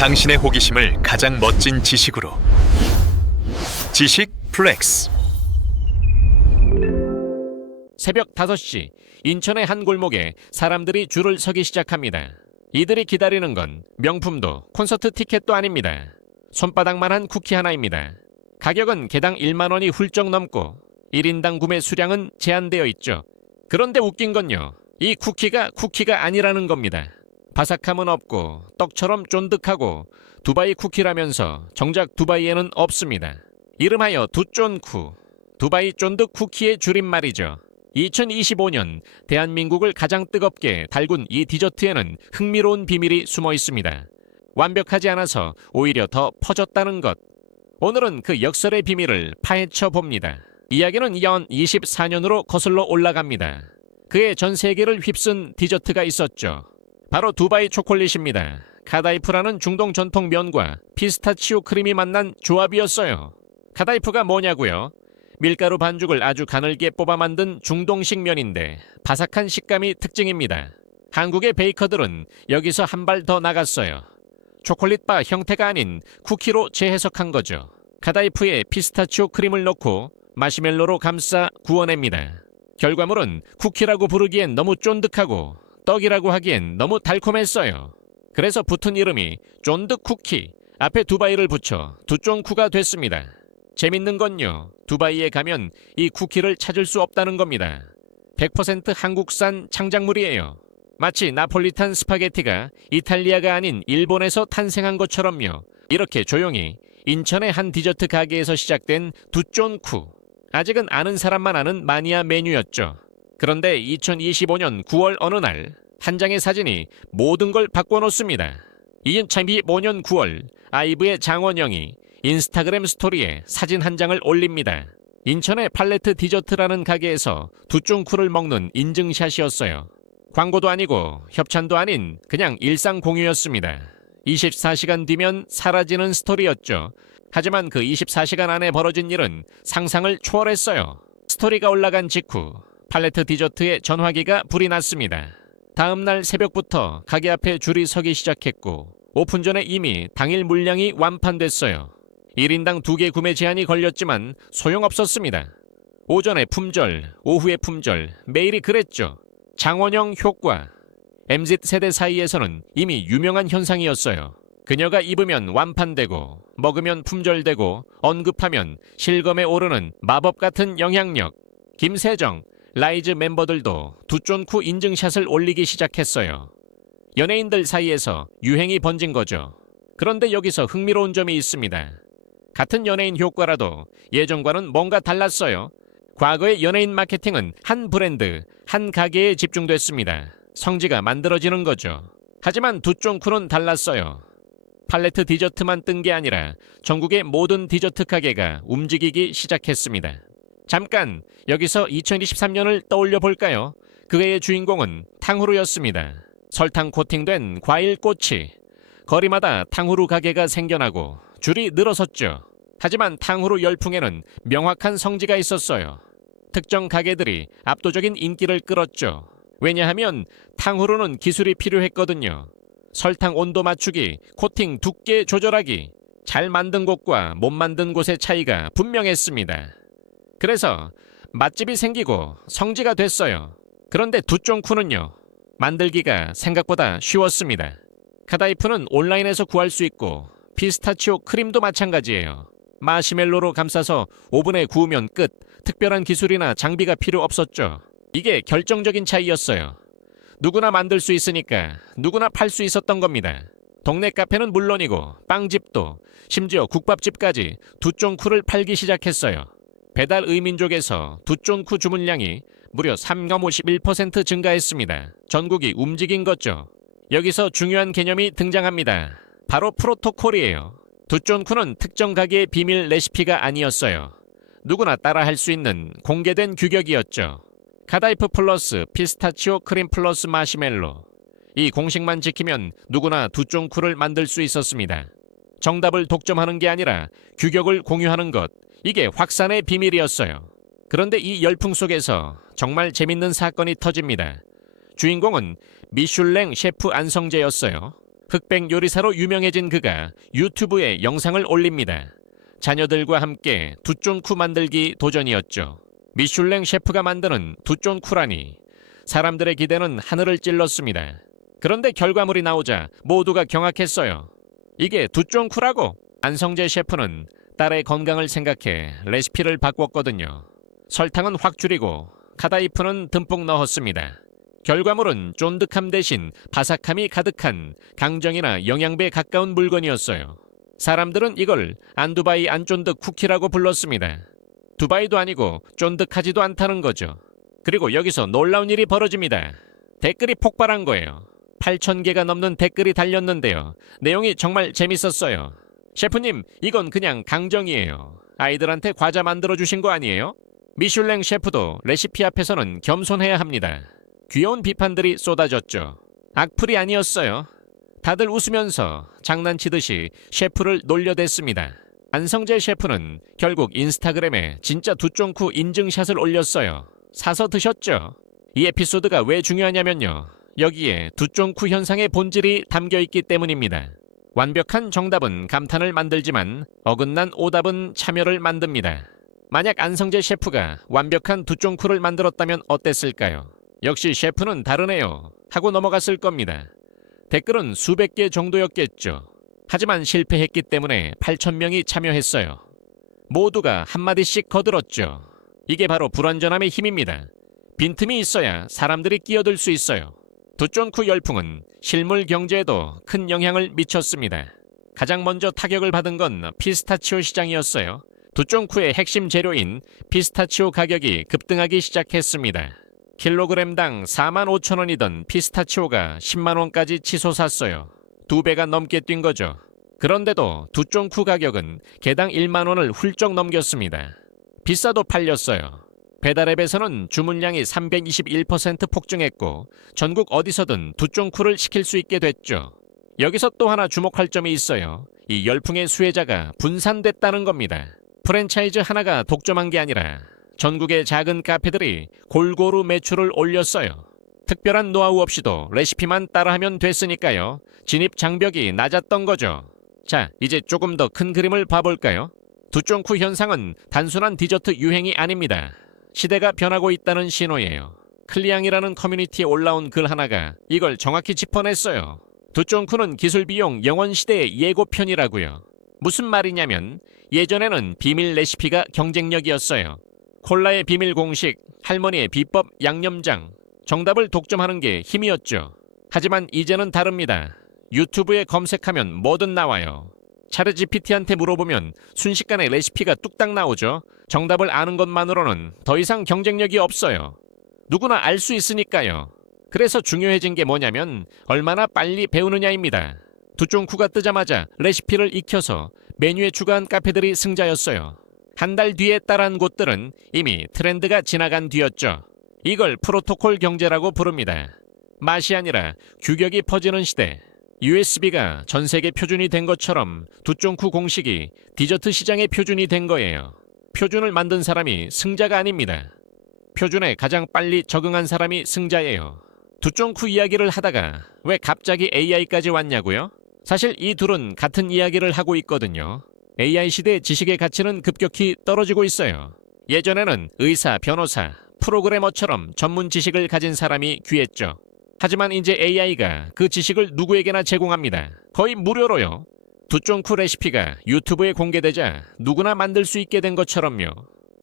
당신의 호기심을 가장 멋진 지식으로. 지식 플렉스. 새벽 5시 인천의 한 골목에 사람들이 줄을 서기 시작합니다. 이들이 기다리는 건 명품도 콘서트 티켓도 아닙니다. 손바닥만한 쿠키 하나입니다. 가격은 개당 1만 원이 훌쩍 넘고 1인당 구매 수량은 제한되어 있죠. 그런데 웃긴 건요, 이 쿠키가 아니라는 겁니다. 바삭함은 없고 떡처럼 쫀득하고 두바이 쿠키라면서 정작 두바이에는 없습니다. 이름하여 두쫀쿠, 두바이 쫀득 쿠키의 줄임말이죠. 2025년 대한민국을 가장 뜨겁게 달군 이 디저트에는 흥미로운 비밀이 숨어 있습니다. 완벽하지 않아서 오히려 더 퍼졌다는 것. 오늘은 그 역설의 비밀을 파헤쳐 봅니다. 이야기는 연 24년으로 거슬러 올라갑니다. 그해 전 세계를 휩쓴 디저트가 있었죠. 바로 두바이 초콜릿입니다. 카다이프라는 중동 전통 면과 피스타치오 크림이 만난 조합이었어요. 카다이프가 뭐냐고요? 밀가루 반죽을 아주 가늘게 뽑아 만든 중동식 면인데 바삭한 식감이 특징입니다. 한국의 베이커들은 여기서 한 발 더 나갔어요. 초콜릿바 형태가 아닌 쿠키로 재해석한 거죠. 카다이프에 피스타치오 크림을 넣고 마시멜로로 감싸 구워냅니다. 결과물은 쿠키라고 부르기엔 너무 쫀득하고 떡이라고 하기엔 너무 달콤했어요. 그래서 붙은 이름이 쫀득 쿠키, 앞에 두바이를 붙여 두쫀쿠가 됐습니다. 재밌는 건요, 두바이에 가면 이 쿠키를 찾을 수 없다는 겁니다. 100% 한국산 창작물이에요. 마치 나폴리탄 스파게티가 이탈리아가 아닌 일본에서 탄생한 것처럼요. 이렇게 조용히 인천의 한 디저트 가게에서 시작된 두쫀쿠. 아직은 아는 사람만 아는 마니아 메뉴였죠. 그런데 2025년 9월 어느 날 한 장의 사진이 모든 걸 바꿔놓습니다. 2025년 9월 아이브의 장원영이 인스타그램 스토리에 사진 한 장을 올립니다. 인천의 팔레트 디저트라는 가게에서 두쫀쿠를 먹는 인증샷이었어요. 광고도 아니고 협찬도 아닌 그냥 일상 공유였습니다. 24시간 뒤면 사라지는 스토리였죠. 하지만 그 24시간 안에 벌어진 일은 상상을 초월했어요. 스토리가 올라간 직후 팔레트 디저트의 전화기가 불이 났습니다. 다음날 새벽부터 가게 앞에 줄이 서기 시작했고 오픈 전에 이미 당일 물량이 완판됐어요. 1인당 2개 구매 제한이 걸렸지만 소용없었습니다. 오전에 품절, 오후에 품절, 매일이 그랬죠. 장원영 효과. MZ세대 사이에서는 이미 유명한 현상이었어요. 그녀가 입으면 완판되고 먹으면 품절되고 언급하면 실검에 오르는 마법 같은 영향력. 김세정, 라이즈 멤버들도 두쫀쿠 인증샷을 올리기 시작했어요. 연예인들 사이에서 유행이 번진 거죠. 그런데 여기서 흥미로운 점이 있습니다. 같은 연예인 효과라도 예전과는 뭔가 달랐어요. 과거의 연예인 마케팅은 한 브랜드, 한 가게에 집중됐습니다. 성지가 만들어지는 거죠. 하지만 두쫀쿠는 달랐어요. 팔레트 디저트만 뜬 게 아니라 전국의 모든 디저트 가게가 움직이기 시작했습니다. 잠깐 여기서 2023년을 떠올려 볼까요? 그해의 주인공은 탕후루였습니다. 설탕 코팅된 과일 꼬치. 거리마다 탕후루 가게가 생겨나고 줄이 늘어섰죠. 하지만 탕후루 열풍에는 명확한 성지가 있었어요. 특정 가게들이 압도적인 인기를 끌었죠. 왜냐하면 탕후루는 기술이 필요했거든요. 설탕 온도 맞추기, 코팅 두께 조절하기, 잘 만든 곳과 못 만든 곳의 차이가 분명했습니다. 그래서 맛집이 생기고 성지가 됐어요. 그런데 두쫀쿠는요, 만들기가 생각보다 쉬웠습니다. 카다이프는 온라인에서 구할 수 있고 피스타치오 크림도 마찬가지예요. 마시멜로로 감싸서 오븐에 구우면 끝. 특별한 기술이나 장비가 필요 없었죠. 이게 결정적인 차이였어요. 누구나 만들 수 있으니까 누구나 팔 수 있었던 겁니다. 동네 카페는 물론이고 빵집도, 심지어 국밥집까지 두쫀쿠를 팔기 시작했어요. 배달 의민족에서 두쫀쿠 주문량이 무려 351% 증가했습니다. 전국이 움직인 거죠. 여기서 중요한 개념이 등장합니다. 바로 프로토콜이에요. 두쫀쿠는 특정 가게의 비밀 레시피가 아니었어요. 누구나 따라할 수 있는 공개된 규격이었죠. 카다이프 플러스 피스타치오 크림 플러스 마시멜로. 이 공식만 지키면 누구나 두쫀쿠를 만들 수 있었습니다. 정답을 독점하는 게 아니라 규격을 공유하는 것. 이게 확산의 비밀이었어요. 그런데 이 열풍 속에서 정말 재밌는 사건이 터집니다. 주인공은 미슐랭 셰프 안성재였어요. 흑백 요리사로 유명해진 그가 유튜브에 영상을 올립니다. 자녀들과 함께 두쫑쿠 만들기 도전이었죠. 미슐랭 셰프가 만드는 두쫑쿠라니 사람들의 기대는 하늘을 찔렀습니다. 그런데 결과물이 나오자 모두가 경악했어요. 이게 두쫑쿠라고? 안성재 셰프는 딸의 건강을 생각해 레시피를 바꿨거든요. 설탕은 확 줄이고 카다이프는 듬뿍 넣었습니다. 결과물은 쫀득함 대신 바삭함이 가득한 강정이나 영양배에 가까운 물건이었어요. 사람들은 이걸 안두바이 안쫀득 쿠키라고 불렀습니다. 두바이도 아니고 쫀득하지도 않다는 거죠. 그리고 여기서 놀라운 일이 벌어집니다. 댓글이 폭발한 거예요. 8,000개가 넘는 댓글이 달렸는데요. 내용이 정말 재밌었어요. 셰프님, 이건 그냥 강정이에요. 아이들한테 과자 만들어주신 거 아니에요? 미슐랭 셰프도 레시피 앞에서는 겸손해야 합니다. 귀여운 비판들이 쏟아졌죠. 악플이 아니었어요. 다들 웃으면서 장난치듯이 셰프를 놀려댔습니다. 안성재 셰프는 결국 인스타그램에 진짜 두쫑쿠 인증샷을 올렸어요. 사서 드셨죠? 이 에피소드가 왜 중요하냐면요. 여기에 두쫑쿠 현상의 본질이 담겨있기 때문입니다. 완벽한 정답은 감탄을 만들지만 어긋난 오답은 참여를 만듭니다. 만약 안성재 셰프가 완벽한 두쫑쿠를 만들었다면 어땠을까요? 역시 셰프는 다르네요 하고 넘어갔을 겁니다. 댓글은 수백 개 정도였겠죠. 하지만 실패했기 때문에 8,000명이 참여했어요. 모두가 한마디씩 거들었죠. 이게 바로 불완전함의 힘입니다. 빈틈이 있어야 사람들이 끼어들 수 있어요. 두쫑쿠 열풍은 실물 경제에도 큰 영향을 미쳤습니다. 가장 먼저 타격을 받은 건 피스타치오 시장이었어요. 두쫑쿠의 핵심 재료인 피스타치오 가격이 급등하기 시작했습니다. 킬로그램당 45,000원이던 피스타치오가 10만원까지 치솟았어요. 2배가 넘게 뛴 거죠. 그런데도 두쫑쿠 가격은 개당 1만원을 훌쩍 넘겼습니다. 비싸도 팔렸어요. 배달앱에서는 주문량이 321% 폭증했고 전국 어디서든 두쫑쿠를 시킬 수 있게 됐죠. 여기서 또 하나 주목할 점이 있어요. 이 열풍의 수혜자가 분산됐다는 겁니다. 프랜차이즈 하나가 독점한 게 아니라 전국의 작은 카페들이 골고루 매출을 올렸어요. 특별한 노하우 없이도 레시피만 따라하면 됐으니까요. 진입 장벽이 낮았던 거죠. 자, 이제 조금 더 큰 그림을 봐볼까요? 두쫑쿠 현상은 단순한 디저트 유행이 아닙니다. 시대가 변하고 있다는 신호예요. 클리앙이라는 커뮤니티에 올라온 글 하나가 이걸 정확히 짚어냈어요. 두쫑쿠는 기술 비용 영원 시대의 예고편이라고요. 무슨 말이냐면 예전에는 비밀 레시피가 경쟁력이었어요. 콜라의 비밀 공식, 할머니의 비법 양념장, 정답을 독점하는 게 힘이었죠. 하지만 이제는 다릅니다. 유튜브에 검색하면 뭐든 나와요. 챗GPT한테 물어보면 순식간에 레시피가 뚝딱 나오죠. 정답을 아는 것만으로는 더 이상 경쟁력이 없어요. 누구나 알 수 있으니까요. 그래서 중요해진 게 뭐냐면 얼마나 빨리 배우느냐입니다. 두쫑쿠가 뜨자마자 레시피를 익혀서 메뉴에 추가한 카페들이 승자였어요. 한 달 뒤에 따라한 곳들은 이미 트렌드가 지나간 뒤였죠. 이걸 프로토콜 경제라고 부릅니다. 맛이 아니라 규격이 퍼지는 시대. USB가 전 세계 표준이 된 것처럼 두쫑쿠 공식이 디저트 시장의 표준이 된 거예요. 표준을 만든 사람이 승자가 아닙니다. 표준에 가장 빨리 적응한 사람이 승자예요. 두쫑쿠 이야기를 하다가 왜 갑자기 AI까지 왔냐고요? 사실 이 둘은 같은 이야기를 하고 있거든요. AI 시대 지식의 가치는 급격히 떨어지고 있어요. 예전에는 의사, 변호사, 프로그래머처럼 전문 지식을 가진 사람이 귀했죠. 하지만 이제 AI가 그 지식을 누구에게나 제공합니다. 거의 무료로요. 두쫑쿠 레시피가 유튜브에 공개되자 누구나 만들 수 있게 된 것처럼요.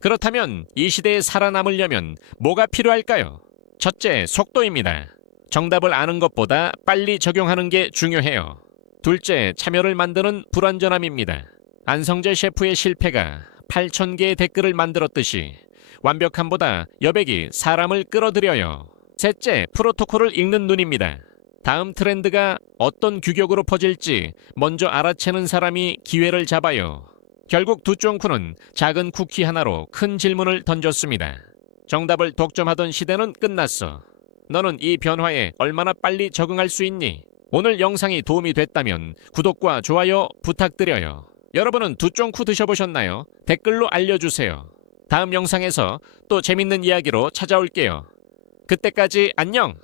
그렇다면 이 시대에 살아남으려면 뭐가 필요할까요? 첫째, 속도입니다. 정답을 아는 것보다 빨리 적용하는 게 중요해요. 둘째, 참여를 만드는 불완전함입니다. 안성재 셰프의 실패가 8,000개의 댓글을 만들었듯이 완벽함보다 여백이 사람을 끌어들여요. 셋째, 프로토콜을 읽는 눈입니다. 다음 트렌드가 어떤 규격으로 퍼질지 먼저 알아채는 사람이 기회를 잡아요. 결국 두쫑쿠는 작은 쿠키 하나로 큰 질문을 던졌습니다. 정답을 독점하던 시대는 끝났어. 너는 이 변화에 얼마나 빨리 적응할 수 있니? 오늘 영상이 도움이 됐다면 구독과 좋아요 부탁드려요. 여러분은 두쫑쿠 드셔보셨나요? 댓글로 알려주세요. 다음 영상에서 또 재밌는 이야기로 찾아올게요. 그때까지 안녕!